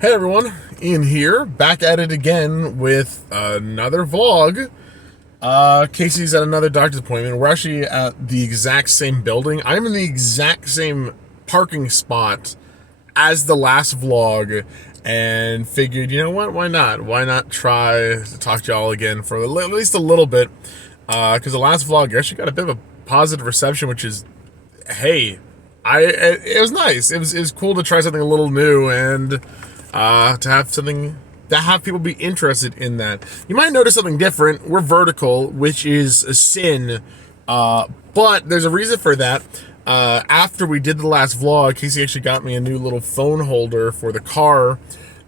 Hey everyone, Ian here, back at it again with another vlog. Casey's at another doctor's appointment. We're actually at the exact same building. I'm in the exact same parking spot as the last vlog and figured, you know what, why not? Why not try to talk to y'all again for at least a little bit? Because the last vlog actually got a bit of a positive reception, which is, hey, it was nice. It was cool to try something a little new and to have people be interested in that. You might notice something different. We're vertical, which is a sin, but there's a reason for that. After we did the last vlog, Casey actually got me a new little phone holder for the car,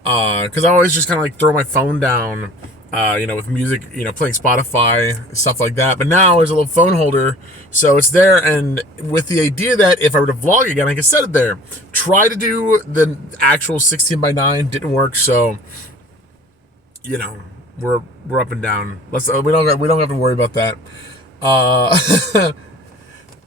because I always just kind of like throw my phone down, with music, playing Spotify, stuff like that. But now there's a little phone holder, so it's there, and with the idea that if I were to vlog again, I could set it there. Try to do the actual 16:9, didn't work, so we're up and down. We don't have to worry about that.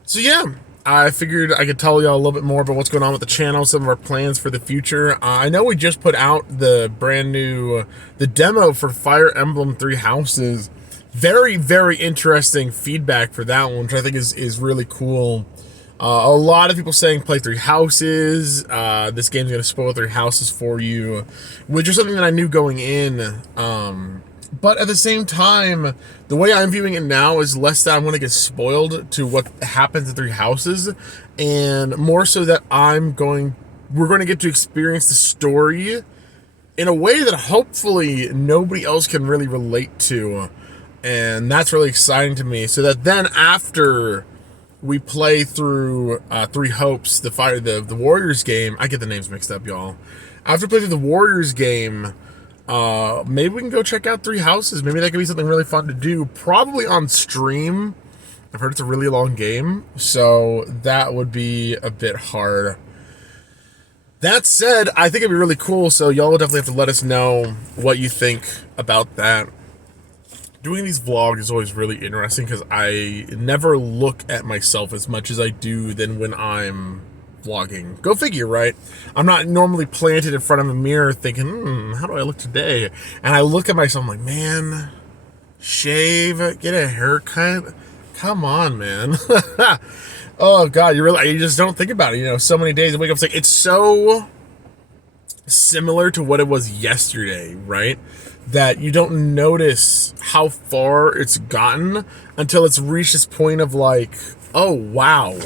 So yeah, I figured I could tell y'all a little bit more about what's going on with the channel, some of our plans for the future. I know we just put out the brand new, the demo for Fire Emblem Three Houses. Very, very interesting feedback for that one, which I think is really cool. A lot of people saying play Three Houses. This game's going to spoil Three Houses for you, which is something that I knew going in. But at the same time, the way I'm viewing it now is less that I want to get spoiled to what happens in Three Houses, and more so that we're going to get to experience the story in a way that hopefully nobody else can really relate to. And that's really exciting to me. So that then after we play through Three Hopes, the Warriors game, I get the names mixed up, y'all. After playing through the Warriors game, maybe we can go check out Three Houses. Maybe that could be something really fun to do, probably on stream. I've heard it's a really long game, so that would be a bit hard. That said, I think it'd be really cool, so y'all will definitely have to let us know what you think about that. Doing these vlogs is always really interesting because I never look at myself as much as I do than when I'm vlogging. Go figure, right? I'm not normally planted in front of a mirror thinking, how do I look today? And I look at myself, I'm like, man, shave, get a haircut. Come on, man. Oh God, you just don't think about it. So many days I wake up saying it's so similar to what it was yesterday, right? That you don't notice how far it's gotten until it's reached this point of like, oh wow,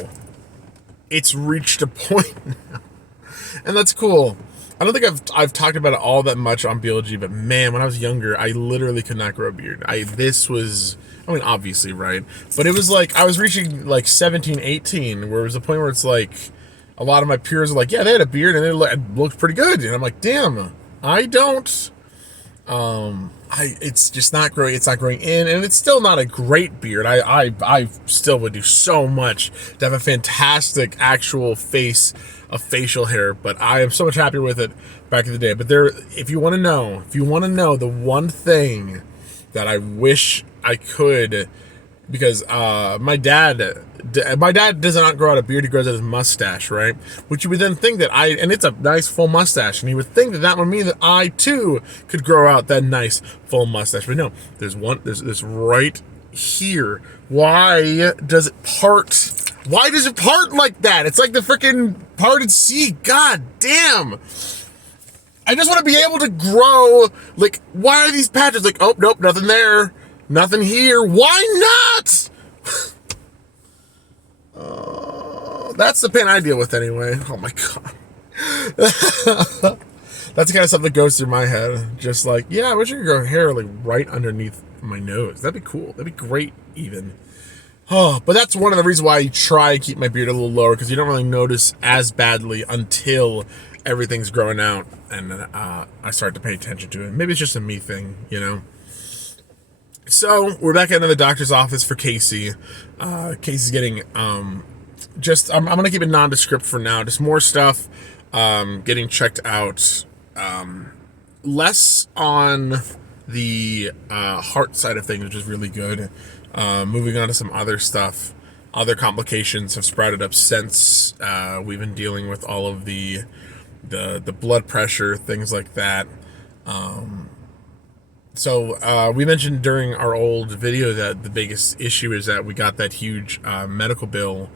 it's reached a point now. And that's cool. I don't think I've talked about it all that much on BLG, but man, when I was younger, I literally could not grow a beard. Obviously, right? But it was like, I was reaching like 17, 18, where it was a point where it's like, a lot of my peers were like, yeah, they had a beard and it looked pretty good. And I'm like, damn, I don't. It's just not growing. It's not growing in, and it's still not a great beard. I still would do so much to have a fantastic actual face of facial hair, but I am so much happier with it back in the day. But if you want to know the one thing that I wish I could, because my dad does not grow out a beard, he grows out his mustache, right? Which you would then think that and it's a nice full mustache, and he would think that would mean that I too could grow out that nice full mustache. But no, there's this right here. Why does it part? Why does it part like that? It's like the freaking parted sea. God damn. I just want to be able to grow, like, why are these patches? Like, oh, nope, nothing there. Nothing here. Why not? That's the pain I deal with anyway. Oh my God. That's the kind of stuff that goes through my head. Just like, yeah, I wish I could grow hair like right underneath my nose. That'd be cool. That'd be great even. Oh, but that's one of the reasons why I try to keep my beard a little lower, because you don't really notice as badly until everything's growing out and I start to pay attention to it. Maybe it's just a me thing, So we're back at another doctor's office for Casey. Casey's getting I'm gonna keep it nondescript for now. Just more stuff, getting checked out. Less on the heart side of things, which is really good. Moving on to some other stuff. Other complications have sprouted up since we've been dealing with all of the the blood pressure, things like that. So we mentioned during our old video that the biggest issue is that we got that huge medical bill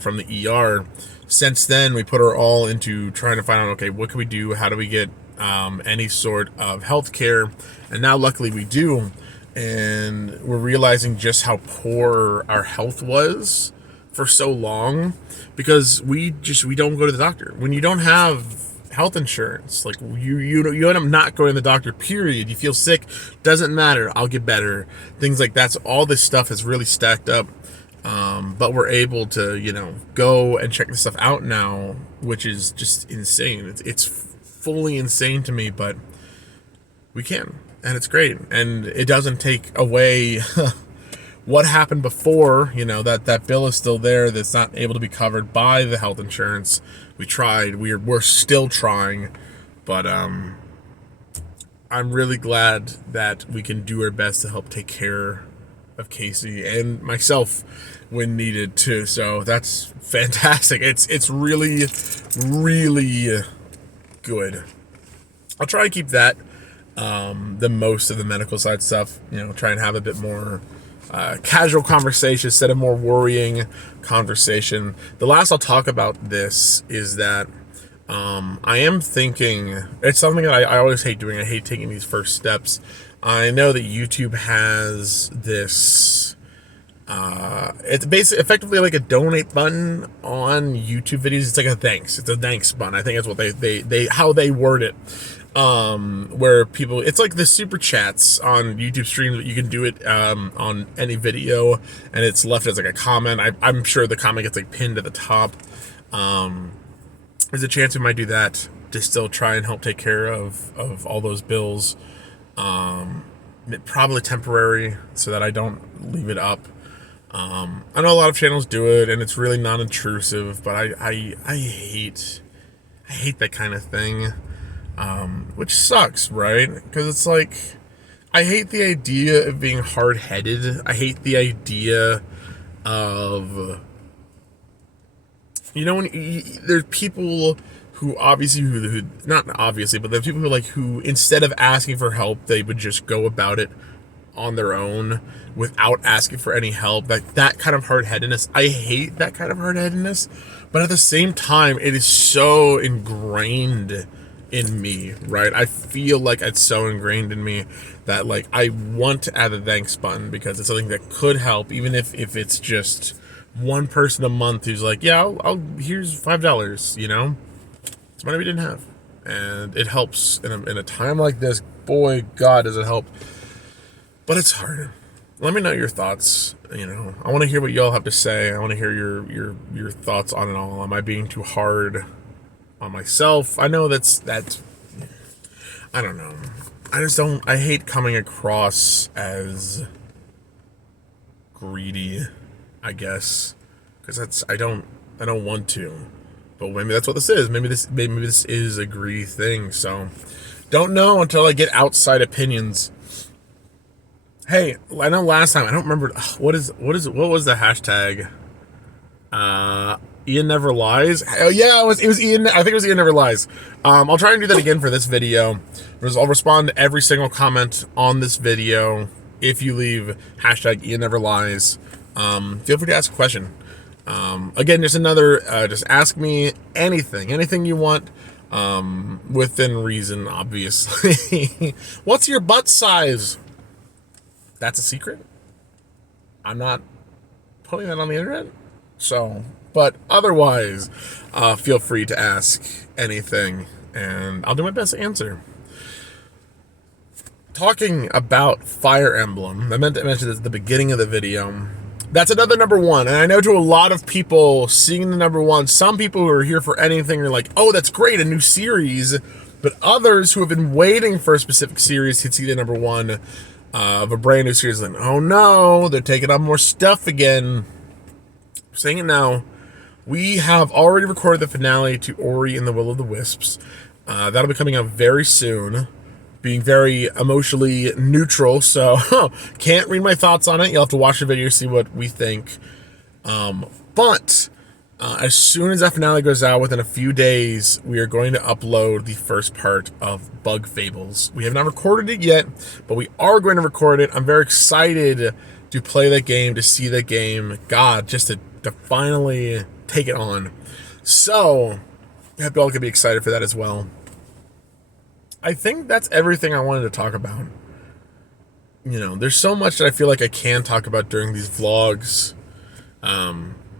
from the ER. Since then, we put our all into trying to find out, okay, what can we do? How do we get any sort of health care? And now, luckily, we do. And we're realizing just how poor our health was for so long, because we don't go to the doctor. When you don't have health insurance, like you end up not going to the doctor, period. You feel sick, doesn't matter, I'll get better, things like that. So all this stuff has really stacked up, but we're able to go and check this stuff out now, which is just insane. It's fully insane to me, but we can, and it's great, and it doesn't take away what happened before. That bill is still there, that's not able to be covered by the health insurance. We tried, we're still trying, but I'm really glad that we can do our best to help take care of Casey and myself when needed too. So that's fantastic. It's really, really good. I'll try and keep that the most of the medical side stuff, try and have a bit more casual conversation instead of more worrying conversation. The last I'll talk about this is that I am thinking, it's something that I always hate doing. I hate taking these first steps. I know that YouTube has this, it's basically effectively like a donate button on YouTube videos. It's like a thanks. It's a thanks button. I think that's what they how they word it. Where people, it's like the super chats on YouTube streams, but you can do it on any video, and it's left as like a comment. I'm sure the comment gets like pinned at the top. There's a chance we might do that to still try and help take care of all those bills. Probably temporary, so that I don't leave it up. I know a lot of channels do it, and it's really non-intrusive, but I hate that kind of thing. Which sucks, right? Because it's like, I hate the idea of being hard-headed. I hate the idea of, when there's people who obviously, who not obviously, but there's people who instead of asking for help, they would just go about it on their own without asking for any help. Like that kind of hard-headedness. I hate that kind of hard-headedness, but at the same time, it is so ingrained in me, right? I feel like it's so ingrained in me that like I want to add a thanks button, because it's something that could help, even if it's just one person a month who's like, yeah, I'll here's $5, it's money we didn't have, and it helps in a time like this. Boy, God, does it help. But it's hard. Let me know your thoughts. I want to hear what y'all have to say. I want to hear your thoughts on it all. Am I being too hard on myself? I know that's I don't know. I hate coming across as greedy, I guess, because I don't want to, but maybe that's what this is. Maybe this is a greedy thing. So don't know until I get outside opinions. Hey, I know last time, I don't remember what was the hashtag? Ian Never Lies. Oh yeah, it was Ian. I think it was Ian Never Lies. I'll try and do that again for this video. I'll respond to every single comment on this video if you leave hashtag Ian Never Lies. Feel free to ask a question. Again, just just ask me anything you want, within reason, obviously. What's your butt size? That's a secret. I'm not putting that on the internet. So, but otherwise, feel free to ask anything, and I'll do my best to answer. Talking about Fire Emblem, I meant to mention this at the beginning of the video. That's another #1, and I know to a lot of people, seeing the #1, some people who are here for anything are like, oh, that's great, a new series. But others who have been waiting for a specific series to see the #1 of a brand new series, like, oh no, they're taking on more stuff again. I'm saying it now. We have already recorded the finale to Ori and the Will of the Wisps. That'll be coming out very soon. Being very emotionally neutral, so can't read my thoughts on it. You'll have to watch the video to see what we think. But As soon as that finale goes out, within a few days, we are going to upload the first part of Bug Fables. We have not recorded it yet, but we are going to record it. I'm very excited to play that game, to see that game. God, just to finally take it on. So, I hope you all can be excited for that as well. I think that's everything I wanted to talk about. You know, there's so much that I feel like I can talk about during these vlogs.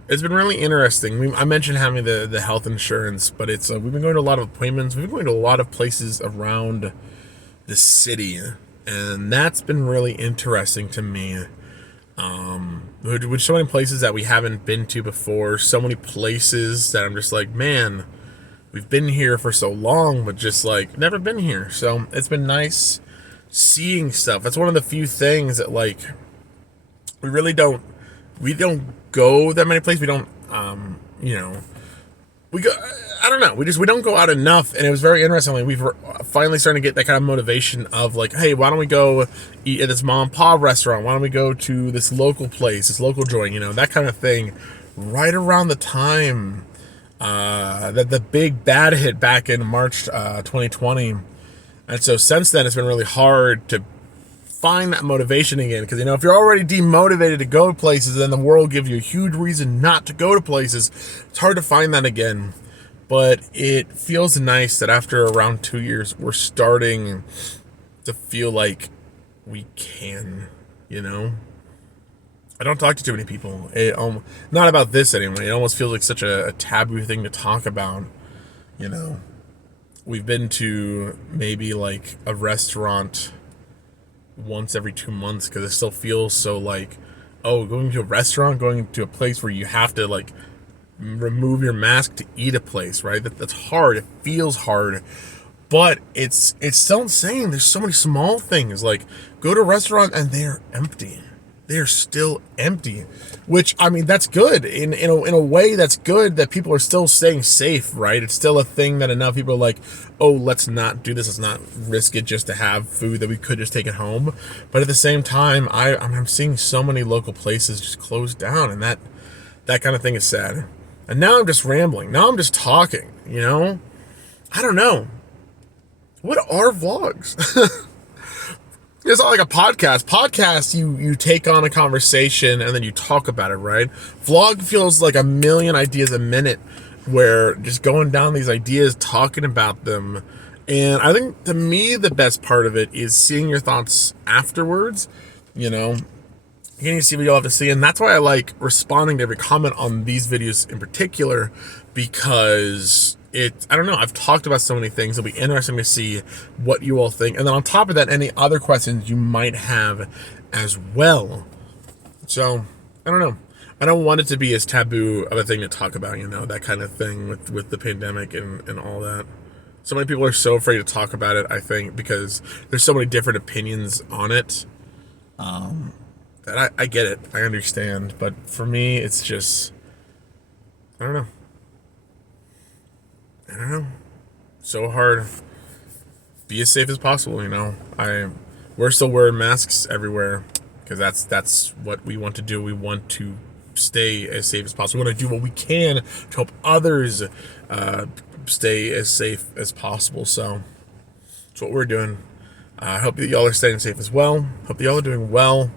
It's been really interesting. I mentioned having the health insurance, but it's we've been going to a lot of appointments. We've been going to a lot of places around the city, and that's been really interesting to me. With so many places that we haven't been to before, so many places that I'm just like, man, we've been here for so long, but just like never been here. So it's been nice seeing stuff. That's one of the few things that like we don't go that many places. We don't, we go, I don't know. We don't go out enough. And it was very interesting. Like, we've finally starting to get that kind of motivation of like, hey, why don't we go eat at this mom and pop restaurant? Why don't we go to this local place, this local joint, that kind of thing, right around the time that the big bad hit back in March 2020. And so since then, it's been really hard to find that motivation again, because if you're already demotivated to go to places, then the world gives you a huge reason not to go to places. It's hard to find that again, but it feels nice that after around 2 years we're starting to feel like we can. I don't talk to too many people, not about this anyway. It almost feels like such a taboo thing to talk about. We've been to maybe like a restaurant once every 2 months, because it still feels so like, going to a restaurant, going to a place where you have to like remove your mask to eat a place, right? That's hard. It feels hard, but it's still insane. There's so many small things, like go to a restaurant and they're empty. They're still empty, which, I mean, that's good. In a way, that's good that people are still staying safe, right? It's still a thing that enough people are like, oh, let's not do this. Let's not risk it just to have food that we could just take it home. But at the same time, I'm seeing so many local places just close down, and that kind of thing is sad. And now I'm just rambling. Now I'm just talking, I don't know. What are vlogs? It's not like a podcast. Podcast, you take on a conversation and then you talk about it, right? Vlog feels like a million ideas a minute, where just going down these ideas, talking about them. And I think, to me, the best part of it is seeing your thoughts afterwards, getting to see what you'll have to see. And that's why I like responding to every comment on these videos in particular, because I don't know, I've talked about so many things. It'll be interesting to see what you all think. And then on top of that, any other questions you might have as well. So, I don't know. I don't want it to be as taboo of a thing to talk about, that kind of thing with the pandemic and all that. So many people are so afraid to talk about it, I think, because there's so many different opinions on it. That I get it. I understand. But for me, it's just, I don't know. So hard. Be as safe as possible, we're still wearing masks everywhere, because that's what we want to do. We want to stay as safe as possible. We want to do what we can to help others stay as safe as possible. So that's what we're doing. I hope that y'all are staying safe as well. Hope that y'all are doing well.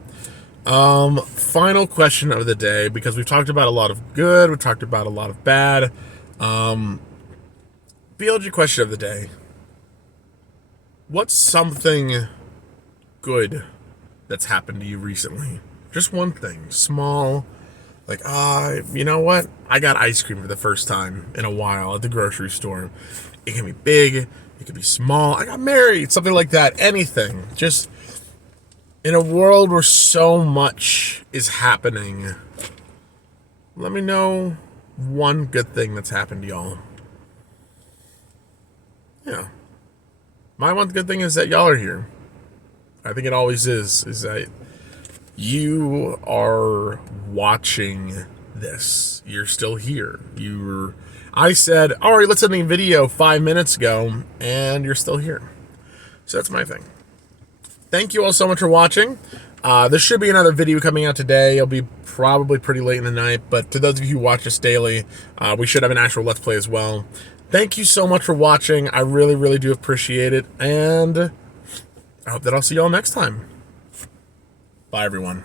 Final question of the day, because we've talked about a lot of good, we've talked about a lot of bad. BLG question of the day. What's something good that's happened to you recently? Just one thing, small, like, you know what? I got ice cream for the first time in a while at the grocery store. It can be big, it can be small. I got married, something like that, anything. Just in a world where so much is happening, let me know one good thing that's happened to y'all. Yeah. My one good thing is that y'all are here. I think it always is that you are watching this. You're still here. I said, all right, let's end the video 5 minutes ago, and you're still here. So that's my thing. Thank you all so much for watching. There should be another video coming out today. It'll be probably pretty late in the night, but to those of you who watch us daily, we should have an actual Let's Play as well. Thank you so much for watching. I really, really do appreciate it, and I hope that I'll see you all next time. Bye, everyone.